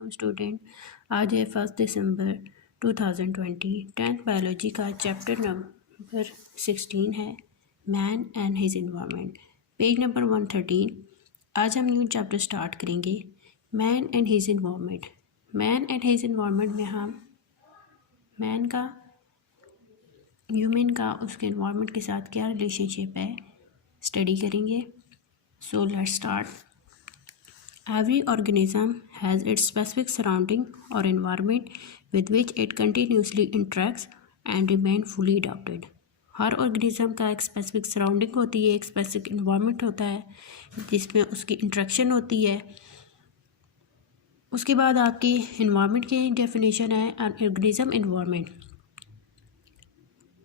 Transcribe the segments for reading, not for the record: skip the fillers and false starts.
Student, आज है 1 दिसंबर 2020। 10th biology का चैप्टर नंबर 16 है man and his environment, page number 113। आज हम न्यू चैप्टर स्टार्ट करेंगे man and his environment. Man and his environment में हम मैन का, ह्यूमन का उसके इन्वायरमेंट के साथ क्या रिलेशनशिप है स्टडी करेंगे। So let's start. Every organism has its specific surrounding or environment with which it continuously interacts and remain fully adapted. Her organism का एक स्पेसिफिक सराउंडिंग होती है, एक स्पेसिफिक इन्वायरमेंट होता है जिसमें उसकी इंट्रैक्शन होती है। उसके बाद आपकी इन्वायरमेंट की डेफिनेशन है, an organism environment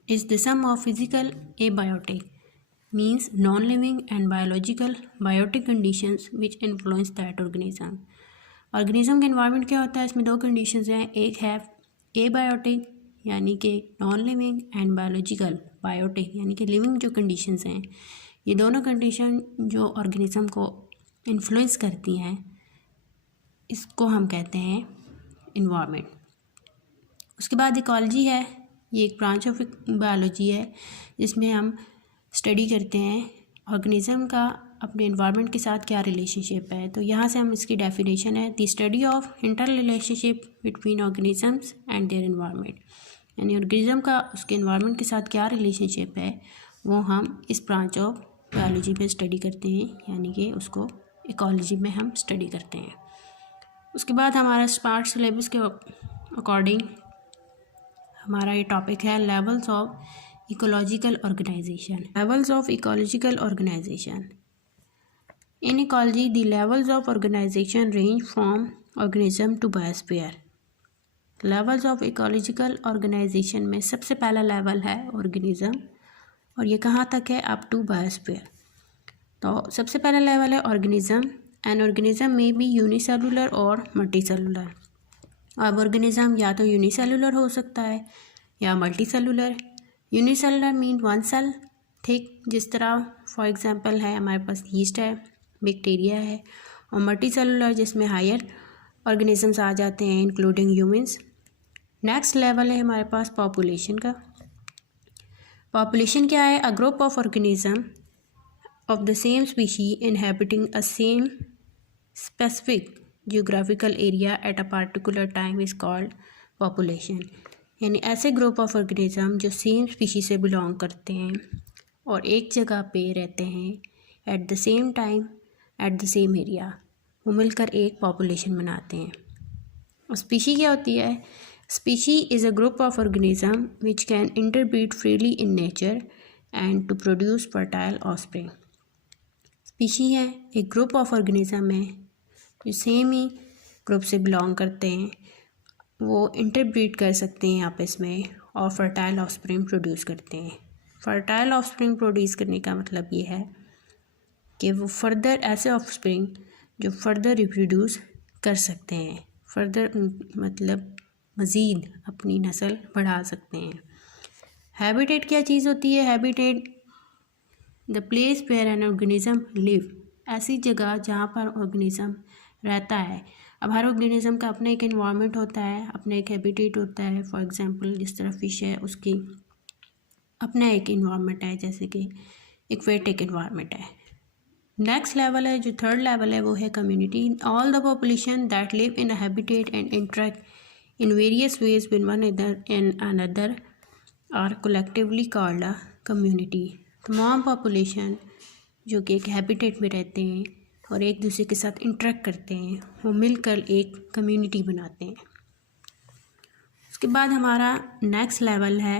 is the sum of physical abiotic means non-living and biological biotic conditions which influence that organism। Organism का इन्वायरमेंट क्या होता है? इसमें दो कंडीशंस हैं, एक है एबायोटिक यानी कि non living and biological biotic यानी कि लिविंग जो कंडीशंस हैं। ये दोनों कंडीशन जो ऑर्गेनिज्म को इन्फ्लुएंस करती हैं इसको हम कहते हैं इन्वायरमेंट। उसके बाद इकोलॉजी है, ये एक ब्रांच ऑफ बायोलॉजी है जिसमें हम स्टडी करते हैं ऑर्गेनिज्म का अपने इन्वायरमेंट के साथ क्या रिलेशनशिप है। तो यहाँ से हम इसकी डेफिनेशन है, the study of inter relationship between organisms and their environment. यानी ऑर्गेनिज्म का उसके इन्वायरमेंट के साथ क्या रिलेशनशिप है वो हम इस ब्रांच ऑफ बायोलॉजी में स्टडी करते हैं, यानी कि उसको इकोलॉजी में हम स्टडी करते हैं। उसके बाद हमारा स्मार्ट सिलेबस के अकॉर्डिंग हमारा ये टॉपिक है levels of ecological organization। levels of ecological organization in ecology, the levels of organization range from organism to biosphere। levels of ecological organization में सबसे पहला लेवल है organism और ये कहाँ तक है? Up to biosphere. तो सबसे पहला लेवल है organism। An organism may be unicellular और multicellular। अब organism या तो यूनिसेलुलर हो सकता है या multicellular. Unicellular mean one cell thick, जिस तरह फॉर एग्जांपल है हमारे पास यीस्ट है, बैक्टीरिया है। और मल्टीसेलुलर जिसमें हायर ऑर्गेनिजम्स आ जाते हैं इंक्लूडिंग ह्यूमंस। नेक्स्ट लेवल है हमारे पास पॉपुलेशन का। पॉपुलेशन क्या है? अ group of organism of the same species inhabiting a same specific geographical area at a particular time is called population. यानी ऐसे ग्रुप ऑफ ऑर्गेनिज्म जो सेम स्पीशी से belong करते हैं और एक जगह पे रहते हैं at the same time at the same area, वो मिलकर एक पॉपुलेशन बनाते हैं। और स्पीशी क्या होती है? Species is a group of organism which can interbreed freely in nature and to produce fertile offspring. Species है एक ग्रुप ऑफ ऑर्गेनिज्म है जो सेम ही ग्रुप से बिलोंग करते हैं, वो इंटरब्रीड कर सकते हैं आपस में और फर्टाइल ऑफस्प्रिंग प्रोड्यूस करते हैं। फर्टाइल ऑफस्प्रिंग प्रोड्यूस करने का मतलब ये है कि वो फर्दर ऐसे ऑफस्प्रिंग जो फर्दर रिप्रोड्यूस कर सकते हैं, फर्दर मतलब मज़ीद अपनी नस्ल बढ़ा सकते हैं। हैबिटेट क्या चीज़ होती है? Habitat the place where an organism live, ऐसी जगह जहाँ पर ऑर्गेनिज्म रहता है। अब हर ऑर्गेनिज्म का अपना एक इन्वायरमेंट होता है, अपना एक हैबिटेट होता है। फॉर एग्जांपल जिस तरह फिश है उसकी अपना एक इन्वायरमेंट है, जैसे कि एक्वेटिक इन्वायरमेंट है। नेक्स्ट लेवल है, जो थर्ड लेवल है, वो है community. All the population that live in a habitat and interact in various ways with one another are collectively called a community. तमाम पॉपुलेशन जो कि एक हैबिटेट में रहते हैं और एक दूसरे के साथ इंटरेक्ट करते हैं, वो मिलकर एक कम्युनिटी बनाते हैं। उसके बाद हमारा नेक्स्ट लेवल है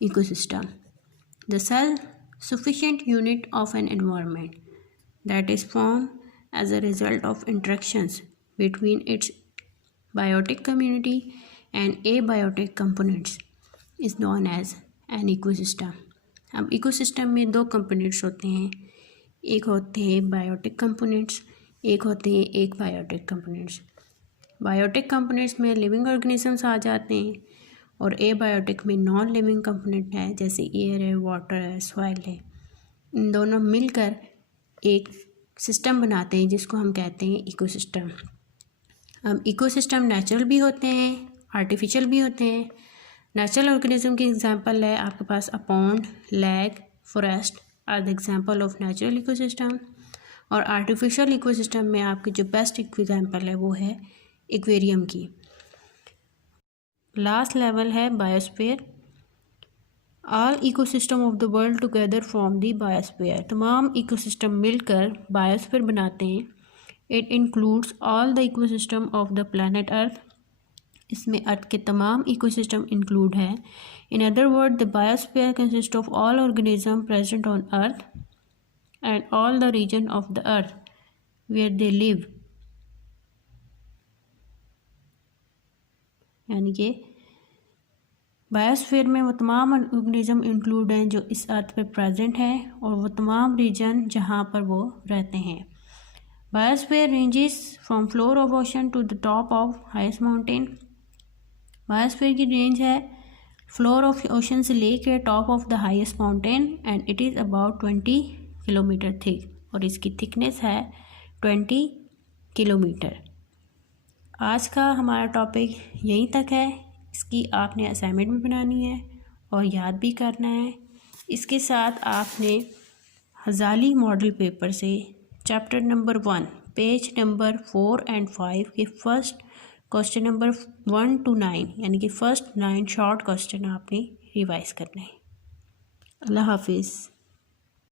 ecosystem. The self sufficient unit of an environment that is form as a result of interactions between its biotic community and abiotic components is known as an ecosystem. अब ecosystem में दो components होते हैं, एक होते हैं biotic components, एक होते हैं एक बायोटिक कंपोनेंट्स। बायोटिक कंपोनेंट्स में लिविंग ऑर्गेनिजम्स आ जाते हैं और एबायोटिक में नॉन लिविंग कंपोनेंट है, जैसे एयर है, वाटर है, सॉइल है। इन दोनों मिलकर एक सिस्टम बनाते हैं जिसको हम कहते हैं इकोसिस्टम। इकोसिस्टम नेचुरल भी होते हैं, आर्टिफिशियल भी होते हैं। नेचुरल ऑर्गेनिज्म की एग्जांपल है आपके पास a pond, lake, forest are the example of natural ecosystem. और आर्टिफिशियल इकोसिस्टम में आपकी जो बेस्ट एग्जांपल है वो है एक्वेरियम की। लास्ट लेवल है biosphere. All ecosystem of the world together form the biosphere. तमाम इकोसिस्टम मिलकर बायोस्फीयर बनाते हैं। It includes all the ecosystem of the planet earth. इसमें अर्थ के तमाम इकोसिस्टम इंक्लूड है। In other word the biosphere consist of all organism present on earth and all the region of the earth where they live. यानी कि biosphere में वो तमाम organism include हैं जो इस अर्थ पे प्रेजेंट हैं और वो तमाम रीजन जहाँ पर वो रहते हैं। Biosphere ranges from floor of ocean to the top of highest mountain. Biosphere की रेंज है फ्लोर ऑफ ओशन से लेकर top of the highest mountain and it is about 20 kilometre thick और इसकी थिकनेस है 20 किलोमीटर। आज का हमारा टॉपिक यहीं तक है। इसकी आपने असाइनमेंट भी बनानी है और याद भी करना है। इसके साथ आपने हज़ाली मॉडल पेपर से chapter number 1 page number 4 and 5 के फर्स्ट क्वेश्चन नंबर 1 to 9 यानी कि फर्स्ट 9 शॉर्ट क्वेश्चन आपने रिवाइज करने हैं। अल्लाह हाफिज़।